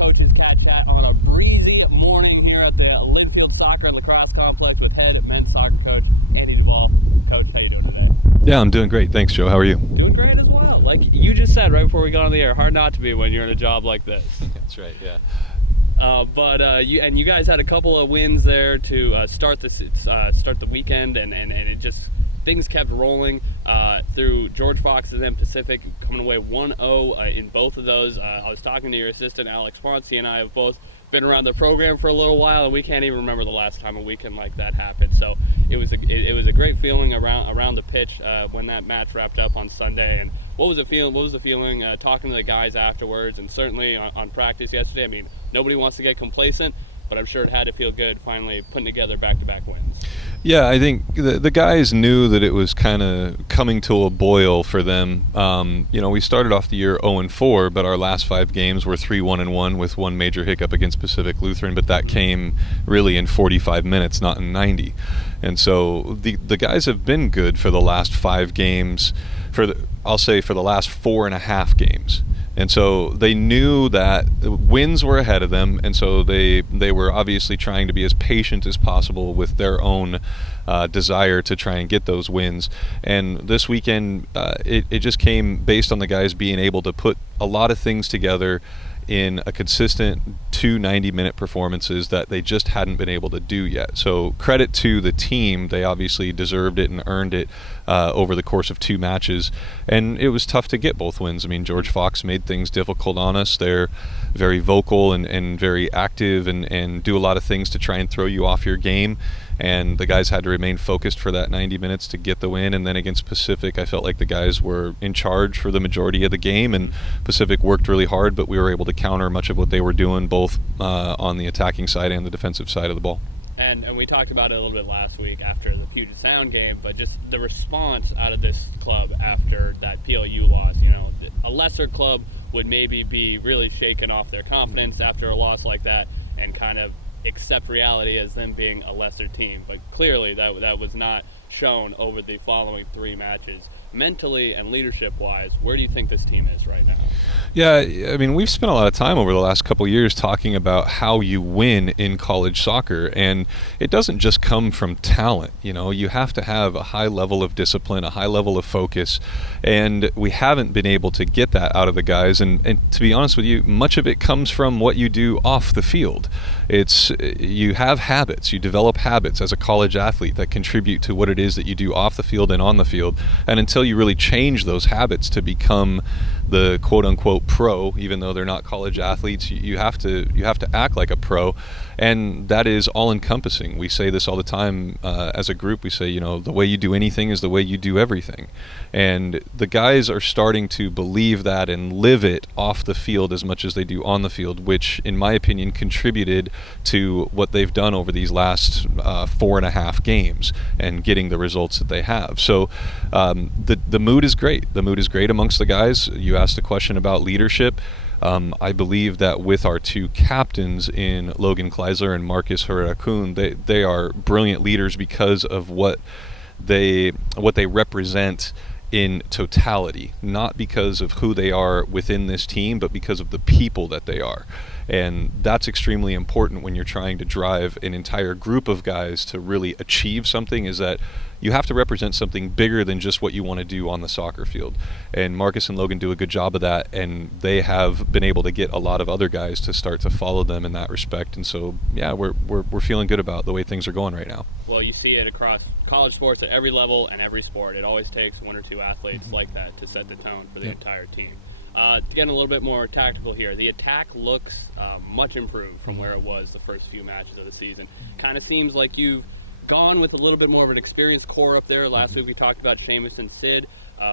Coach's CatChat on a breezy morning here at the Linfield Soccer and Lacrosse Complex with head men's soccer coach Andy Duvall. Coach, how you doing today? Yeah, I'm doing great. Thanks, Joe. How are you? Doing great as well. Like you just said right before we got on the air, hard not to be when you're in a job like this. That's right, yeah. You guys had a couple of wins there to start the weekend, and it just things kept rolling through George Fox's and Pacific, coming away 1-0 in both of those. I was talking to your assistant Alex Ponce, and I have both been around the program for a little while, and we can't even remember the last time a weekend like that happened. So it was a great feeling around the pitch when that match wrapped up on Sunday. And what was the feeling talking to the guys afterwards, and certainly on practice yesterday? I mean, nobody wants to get complacent, but I'm sure it had to feel good finally putting together back-to-back wins. Yeah, I think the guys knew that it was kind of coming to a boil for them. We started off the year 0-4, but our last 5 games were 3-1-1 with one major hiccup against Pacific Lutheran, but that came really in 45 minutes, not in 90. And so the guys have been good for the last 5 games, I'll say for the last 4.5 games. And so they knew that the wins were ahead of them, and so they were obviously trying to be as patient as possible with their own desire to try and get those wins. And this weekend, it just came based on the guys being able to put a lot of things together in a consistent 2 90-minute performances that they just hadn't been able to do yet. So credit to the team. They obviously deserved it and earned it over the course of 2 matches. And it was tough to get both wins. I mean, George Fox made things difficult on us. They're very vocal and very active and do a lot of things to try and throw you off your game. And the guys had to remain focused for that 90 minutes to get the win. And then against Pacific, I felt like the guys were in charge for the majority of the game, and Pacific worked really hard, but we were able to counter much of what they were doing, both on the attacking side and the defensive side of the ball. And we talked about it a little bit last week after the Puget Sound game, but just the response out of this club after that PLU loss. You know, a lesser club would maybe be really shaken off their confidence after a loss like that and kind of accept reality as them being a lesser team. But clearly that was not shown over the following 3 matches. Mentally and leadership-wise, where do you think this team is right now? Yeah, I mean, we've spent a lot of time over the last couple of years talking about how you win in college soccer, and it doesn't just come from talent. You know, you have to have a high level of discipline, a high level of focus, and we haven't been able to get that out of the guys. And to be honest with you, much of it comes from what you do off the field. You have habits, you develop habits as a college athlete that contribute to what it is that you do off the field and on the field. And until you really change those habits to become the quote-unquote pro, even though they're not college athletes, you have to act like a pro, and that is all-encompassing. We say this all the time as a group. We say, you know, the way you do anything is the way you do everything, and the guys are starting to believe that and live it off the field as much as they do on the field, which, in my opinion, contributed to what they've done over these last 4.5 games and getting the results that they have. So the mood is great. The mood is great amongst the guys. You asked a question about leadership. I believe that with our 2 captains in Logan Kleisler and Marcus Herrera-Kuhn, they are brilliant leaders because of what they represent in totality, not because of who they are within this team, but because of the people that they are. And that's extremely important when you're trying to drive an entire group of guys to really achieve something, is that you have to represent something bigger than just what you want to do on the soccer field. And Marcus and Logan do a good job of that, and they have been able to get a lot of other guys to start to follow them in that respect. And so, yeah, we're feeling good about the way things are going right now. Well, you see it across college sports at every level and every sport. It always takes 1 or 2 athletes like that to set the tone for the entire team. To get a little bit more tactical here, the attack looks much improved from where it was the first few matches of the season. Kind of seems like you've gone with a little bit more of an experienced core up there. Last week we talked about Seamus and Sid,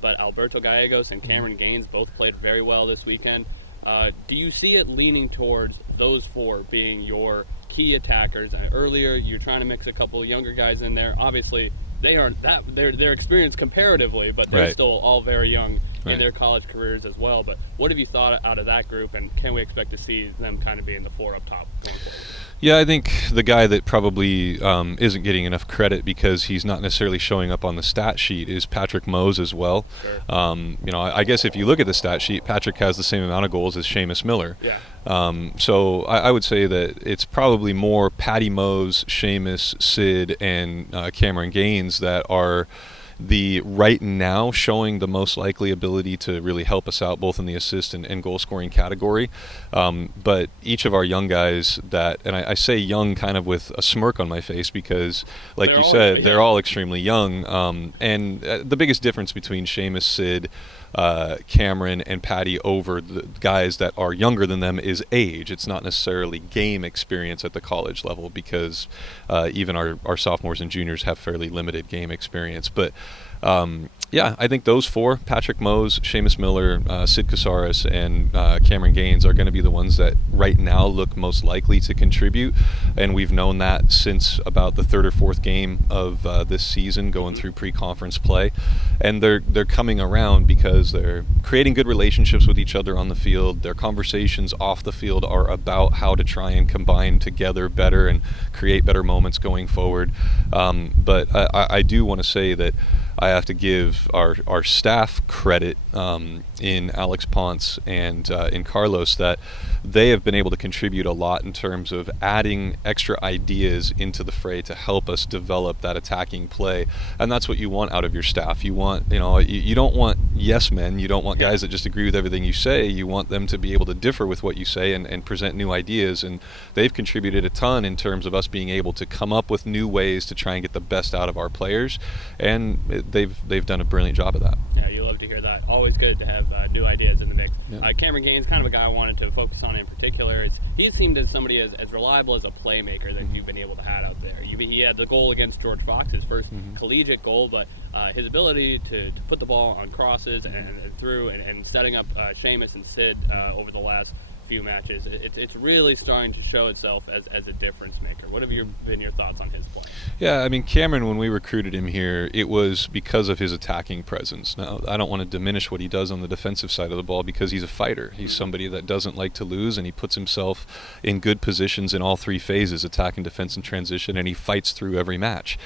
but Alberto Gallegos and Cameron Gaines both played very well this weekend. Do you see it leaning towards those 4 being your key attackers? Earlier you're trying to mix a couple younger guys in there. Obviously they aren't that, they're experienced comparatively, but they're still all very young in their college careers as well. But what have you thought out of that group, and can we expect to see them kind of being the 4 up top going forward? Yeah, I think the guy that probably isn't getting enough credit because he's not necessarily showing up on the stat sheet is Patrick Mose as well. Sure. I guess if you look at the stat sheet, Patrick has the same amount of goals as Seamus Miller. Yeah. So I would say that it's probably more Patty Mose, Seamus, Sid, and Cameron Gaines that are the right now showing the most likely ability to really help us out both in the assist and goal scoring category. But each of our young guys and I say young kind of with a smirk on my face because, like you said, they're all extremely young. And the biggest difference between Seamus, Sid, Cameron, and Patty over the guys that are younger than them is age. It's not necessarily game experience at the college level because even our sophomores and juniors have fairly limited game experience. But yeah, I think those four, Patrick Mose, Seamus Miller, Sid Casares, and Cameron Gaines, are going to be the ones that right now look most likely to contribute. And we've known that since about the third or fourth game of this season, going through pre-conference play. And they're coming around because they're creating good relationships with each other on the field. Their conversations off the field are about how to try and combine together better and create better moments going forward. But I do want to say that I have to give our staff credit in Alex Ponce and in Carlos that they have been able to contribute a lot in terms of adding extra ideas into the fray to help us develop that attacking play. And that's what you want out of your staff. You want, you don't want yes men. You don't want guys that just agree with everything you say. You want them to be able to differ with what you say and present new ideas. And they've contributed a ton in terms of us being able to come up with new ways to try and get the best out of our players. And they've done a brilliant job of that. Yeah, you love to hear that. Always good to have new ideas in the mix. Yeah. Cameron Gaines, kind of a guy I wanted to focus on in particular. He seemed as somebody as reliable as a playmaker that you've been able to have out there. He had the goal against George Fox, his first collegiate goal, but his ability to put the ball on crosses and through and setting up Seamus and Sid over the last few matches, it's really starting to show itself as a difference maker. What have been your thoughts on his play? Yeah, I mean, Cameron, when we recruited him here, it was because of his attacking presence. Now, I don't want to diminish what he does on the defensive side of the ball because he's a fighter. He's somebody that doesn't like to lose, and he puts himself in good positions in all three phases, attacking, defense, and transition, and he fights through every match.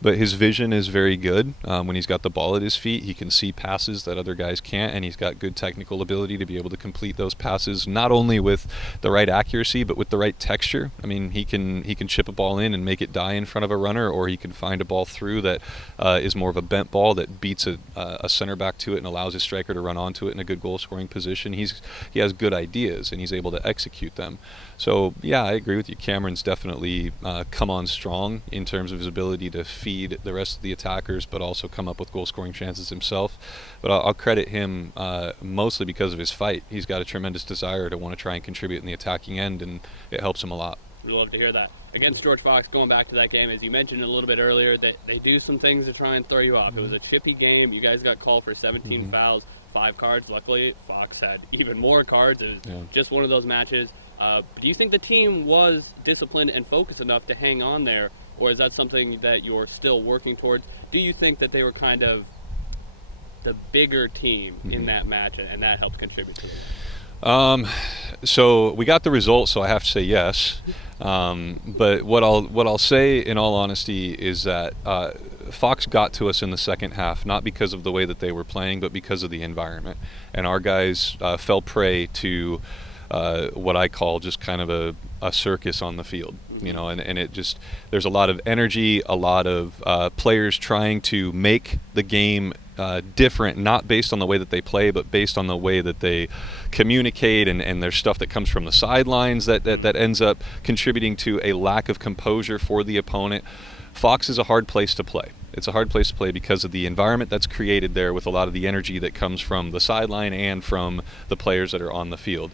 But his vision is very good. When he's got the ball at his feet, he can see passes that other guys can't, and he's got good technical ability to be able to complete those passes, not only with the right accuracy, but with the right texture. I mean, he can chip a ball in and make it die in front of a runner, or he can find a ball through that is more of a bent ball that beats a center back to it and allows his striker to run onto it in a good goal-scoring position. He has good ideas, and he's able to execute them. So, yeah, I agree with you. Cameron's definitely come on strong in terms of his ability to feed the rest of the attackers, but also come up with goal-scoring chances himself. But I'll credit him mostly because of his fight. He's got a tremendous desire to want to try and contribute in the attacking end, and it helps him a lot. We love to hear that. Against George Fox, going back to that game, as you mentioned a little bit earlier, they do some things to try and throw you off. It was a chippy game. You guys got called for 17 fouls, 5 cards. Luckily, Fox had even more cards. It was just one of those matches. Do you think the team was disciplined and focused enough to hang on there, or is that something that you're still working towards? Do you think that they were kind of the bigger team in that match, and that helped contribute to it? So we got the result, so I have to say yes. But what I'll say, in all honesty, is that Fox got to us in the second half, not because of the way that they were playing, but because of the environment. And our guys fell prey to what I call just kind of a circus on the field, and it just, there's a lot of energy, a lot of players trying to make the game different, not based on the way that they play, but based on the way that they communicate, and there's stuff that comes from the sidelines that ends up contributing to a lack of composure for the opponent. Fox is a hard place to play. It's a hard place to play because of the environment that's created there with a lot of the energy that comes from the sideline and from the players that are on the field.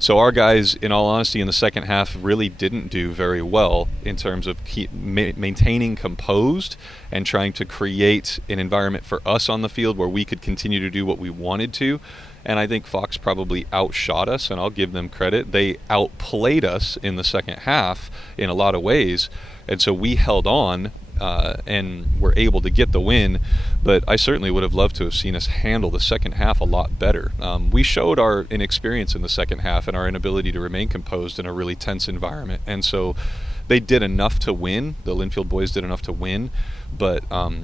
So our guys, in all honesty, in the second half really didn't do very well in terms of maintaining composed and trying to create an environment for us on the field where we could continue to do what we wanted to. And I think Fox probably outshot us, and I'll give them credit. They outplayed us in the second half in a lot of ways, and so we held on and were able to get the win. But I certainly would have loved to have seen us handle the second half a lot better. We showed our inexperience in the second half and our inability to remain composed in a really tense environment, and so they did enough to win. The Linfield boys did enough to win, but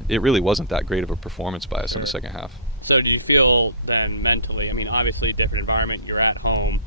it really wasn't that great of a performance by us in the second half. So do you feel then mentally, I mean, obviously different environment, you're at home,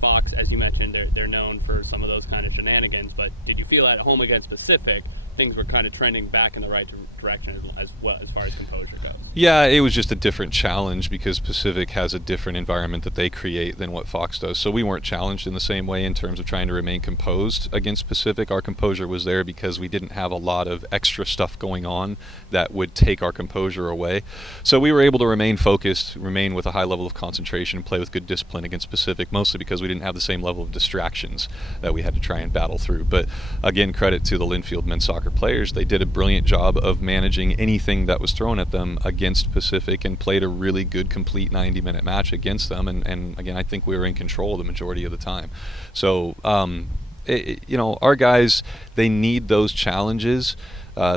Fox, as you mentioned, they're known for some of those kind of shenanigans, but did you feel at home against Pacific things were kind of trending back in the right direction as well as far as composure goes? Yeah, it was just a different challenge because Pacific has a different environment that they create than what Fox does. So we weren't challenged in the same way in terms of trying to remain composed against Pacific. Our composure was there because we didn't have a lot of extra stuff going on that would take our composure away. So we were able to remain focused, remain with a high level of concentration, play with good discipline against Pacific, mostly because we didn't have the same level of distractions that we had to try and battle through. But again, credit to the Linfield men's soccer players. They did a brilliant job of managing anything that was thrown at them against Pacific and played a really good complete 90-minute match against them, and again, I think we were in control the majority of the time. So our guys, they need those challenges.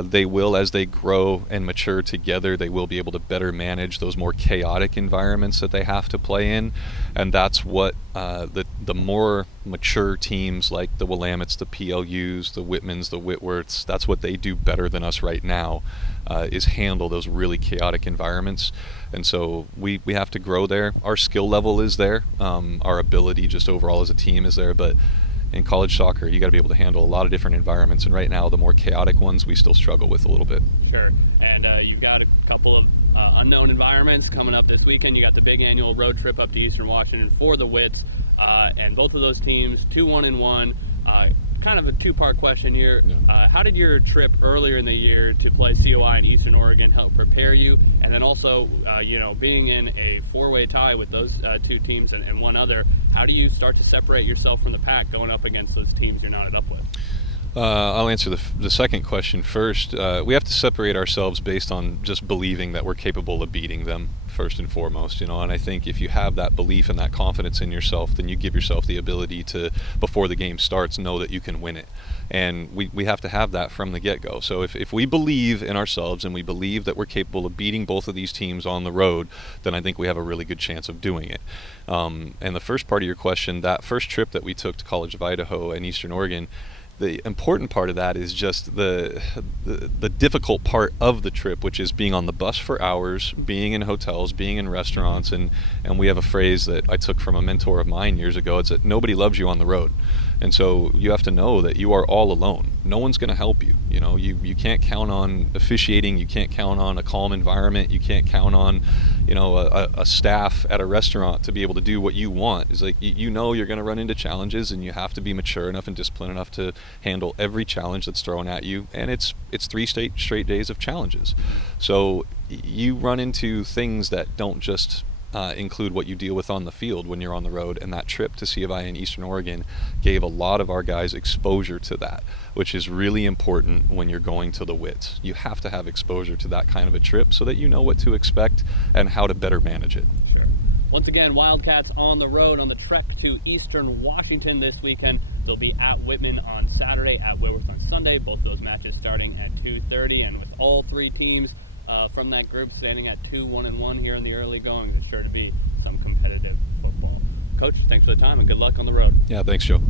They will, as they grow and mature together, they will be able to better manage those more chaotic environments that they have to play in, and that's what the more mature teams like the Willamettes, the PLUs, the Whitmans, the Whitworths, that's what they do better than us right now, is handle those really chaotic environments. And so we have to grow there. Our skill level is there, our ability just overall as a team is there, but in college soccer, you got to be able to handle a lot of different environments, and right now the more chaotic ones we still struggle with a little bit. Sure. And you've got a couple of unknown environments coming up this weekend. You got the big annual road trip up to Eastern Washington for the Wits, and both of those teams 2-1-1. Kind of a two-part question here. Yeah. How did your trip earlier in the year to play COI in Eastern Oregon help prepare you? And then also, being in a four-way tie with those two teams and one other, how do you start to separate yourself from the pack going up against those teams you're knotted up with? I'll answer the second question first. We have to separate ourselves based on just believing that we're capable of beating them, first and foremost, and I think if you have that belief and that confidence in yourself, then you give yourself the ability to, before the game starts, know that you can win it. And we have to have that from the get-go. So if we believe in ourselves and we believe that we're capable of beating both of these teams on the road, then I think we have a really good chance of doing it. And the first part of your question, that first trip that we took to College of Idaho and Eastern Oregon, the important part of that is just the difficult part of the trip, which is being on the bus for hours, being in hotels, being in restaurants, and we have a phrase that I took from a mentor of mine years ago. It's that nobody loves you on the road. And so you have to know that you are all alone. No one's going to help you. You can't count on officiating. You can't count on a calm environment. You can't count on, a staff at a restaurant to be able to do what you want. It's like, you're going to run into challenges, and you have to be mature enough and disciplined enough to handle every challenge that's thrown at you. And it's 3 straight days of challenges. So you run into things that don't just include what you deal with on the field when you're on the road, and that trip to C of I in Eastern Oregon gave a lot of our guys exposure to that, which is really important when you're going to the Wits. You have to have exposure to that kind of a trip so that you know what to expect and how to better manage it. Sure. Once again, Wildcats on the road on the trek to Eastern Washington this weekend. They'll be at Whitman on Saturday, at Whitworth on Sunday, both those matches starting at 2:30, and with all three teams from that group standing at 2-1-1 here in the early going, there's sure to be some competitive football. Coach, thanks for the time and good luck on the road. Yeah, thanks, Joe.